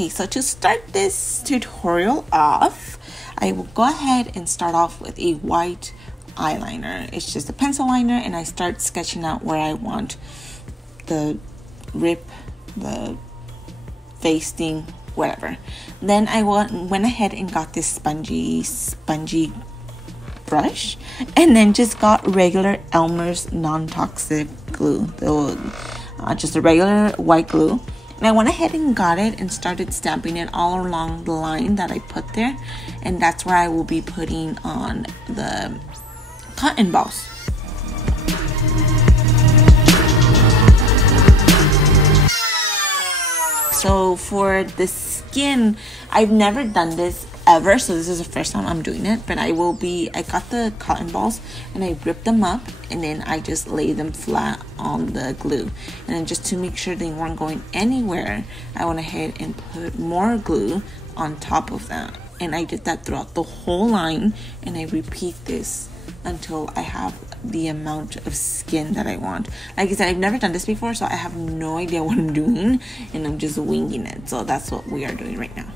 Okay, so to start this tutorial off, I will go ahead and start off with a white eyeliner. It's just a pencil liner, and I start sketching out where I want the rip, the face thing, whatever. Then I went ahead and got this spongy brush, and then just got regular Elmer's non-toxic glue, just a regular white glue. And I went ahead and got it and started stamping it all along the line that I put there, and that's where I will be putting on the cotton balls. So for the skin, I've never done this ever, so this is the first time I'm doing it, but I got the cotton balls and I ripped them up, and then I just laid them flat on the glue, and then just to make sure they weren't going anywhere, I went ahead and put more glue on top of that, and I did that throughout the whole line, and I repeat this until I have the amount of skin that I want. Like I said, I've never done this before, so I have no idea what I'm doing, and I'm just winging it. So that's what we are doing right now.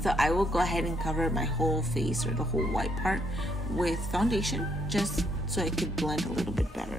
So I will go ahead and cover my whole face, or the whole white part, with foundation, just so it could blend a little bit better.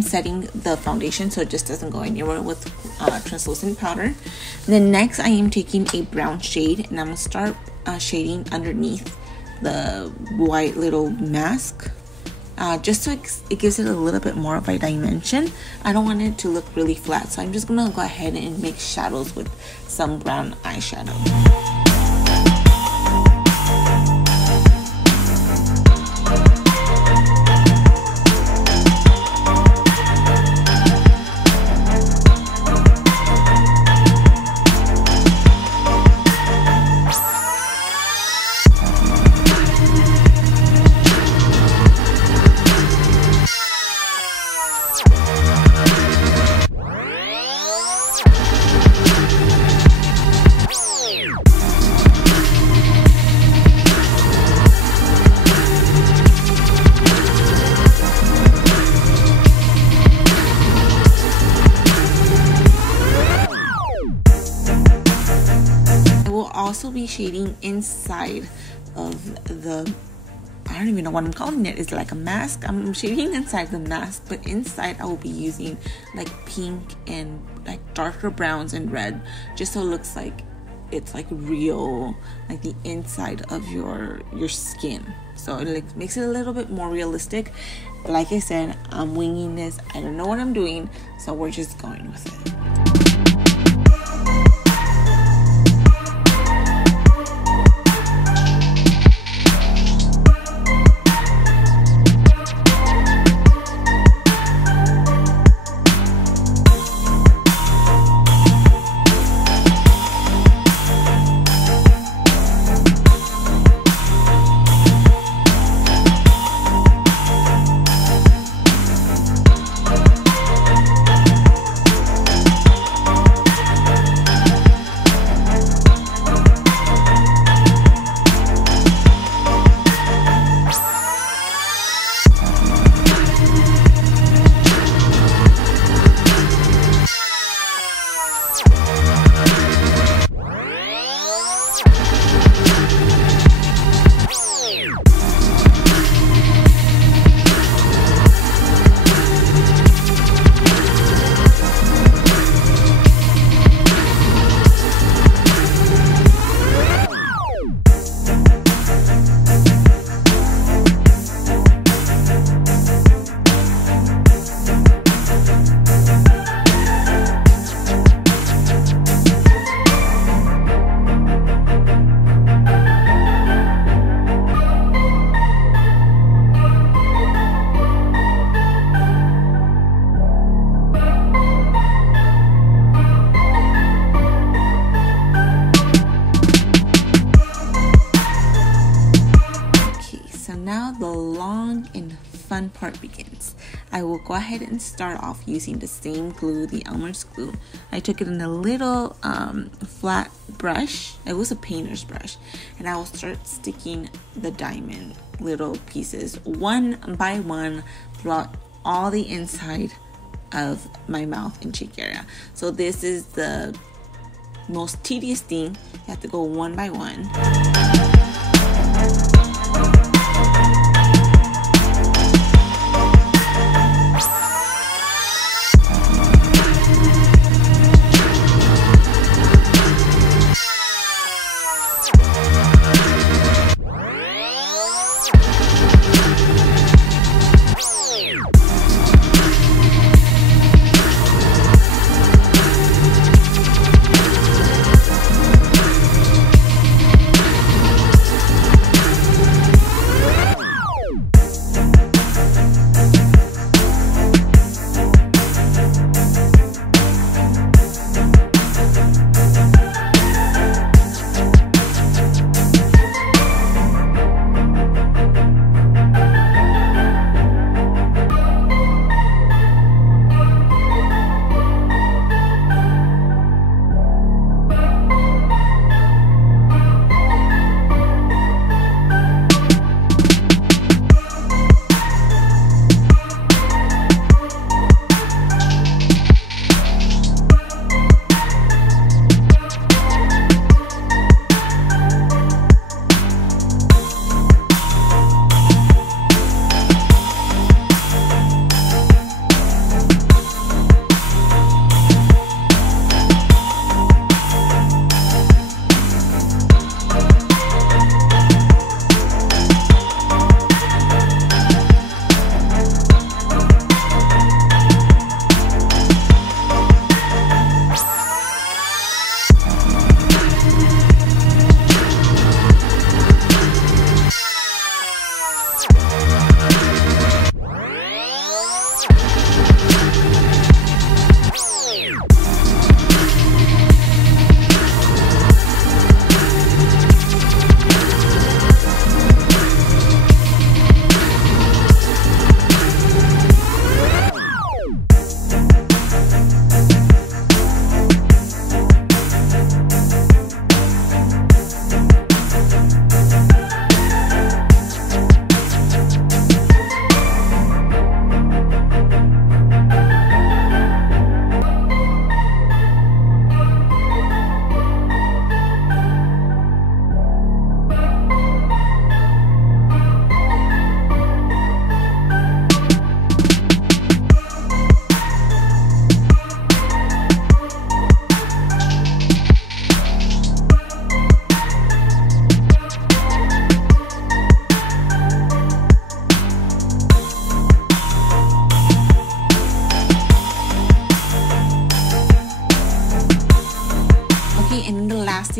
Setting the foundation so it just doesn't go anywhere with translucent powder. Then next I am taking a brown shade, and I'm gonna start shading underneath the white little mask, just so it gives it a little bit more of a dimension. I don't want it to look really flat, so I'm just gonna go ahead and make shadows with some brown eyeshadow. also be shading inside of the, I don't even know what I'm calling it. It's like a mask. I'm shading inside the mask, but inside I will be using like pink and like darker browns and red, just so it looks like it's like real, like the inside of your skin. So it like makes it a little bit more realistic. But like I said, I'm winging this. I don't know what I'm doing, so we're just going with it. Fun part begins. I will go ahead and start off using the same glue, the Elmer's glue. I took it in a little flat brush. It was a painter's brush, and I will start sticking the diamond little pieces one by one throughout all the inside of my mouth and cheek area. So this is the most tedious thing. You have to go one by one.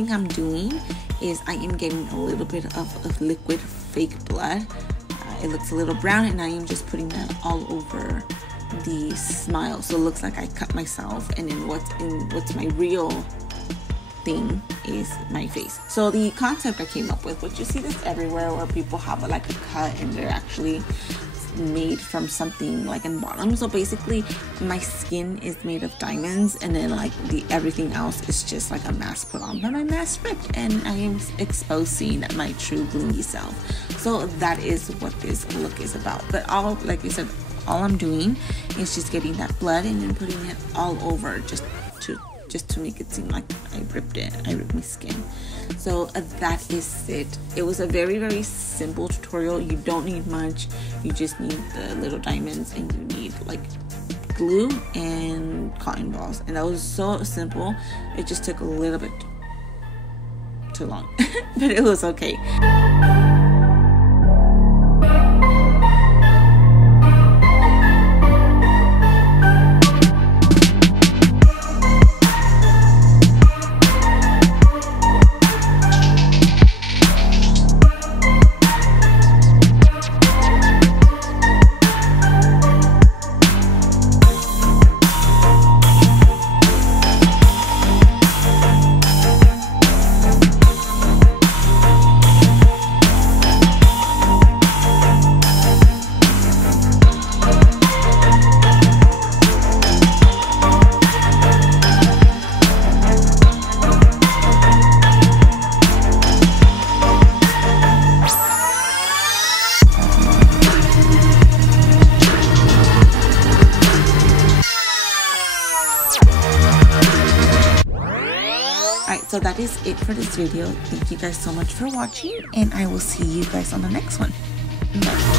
thing I'm doing is I am getting a little bit of liquid fake blood. It looks a little brown, and I am just putting that all over the smile, so it looks like I cut myself, and then what's my real thing is my face. So the concept I came up with, which you see this everywhere, where people have like a cut and they're actually made from something like in the bottom. So basically my skin is made of diamonds, and then like everything else is just like a mask put on, but my mask ripped, and I am exposing my true blingy self. So that is what this look is about. But all, like I said, all I'm doing is just getting that blood and then putting it all over, just to make it seem like I ripped my skin. So that is it. It was a very, very simple tutorial. You don't need much. You just need the little diamonds, and you need like glue and cotton balls, and that was so simple. It just took a little bit too long but it was okay. So that is it for this video. Thank you guys so much for watching, and I will see you guys on the next one. Bye.